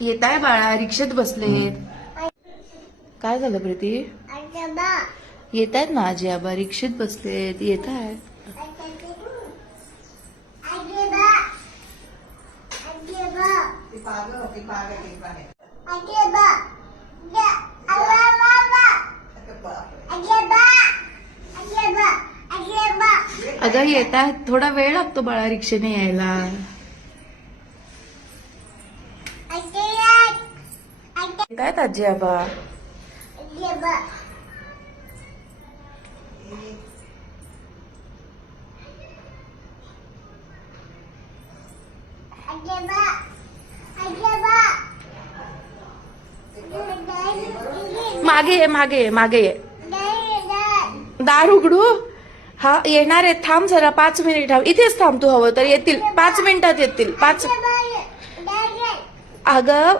येत आहे बाळा, रिक्षेत बसलेत. काय झालं प्रीती? येत आहेत ना आजी आबा, रिक्षेत बसलेत, येत आहेत. अगं येत आहेत, थोडा वेळ लागतो बाळा रिक्षेने यायला. येत आहेत आजी आबा. मागे ये, मागे ये, मागे ये. दार उघडू? हा येणार आहेत, थांब जरा 5 मिनिट थांब. इथेच थांब, तू हवं तर येतील 5 मिनिटात येतील. 5. अगं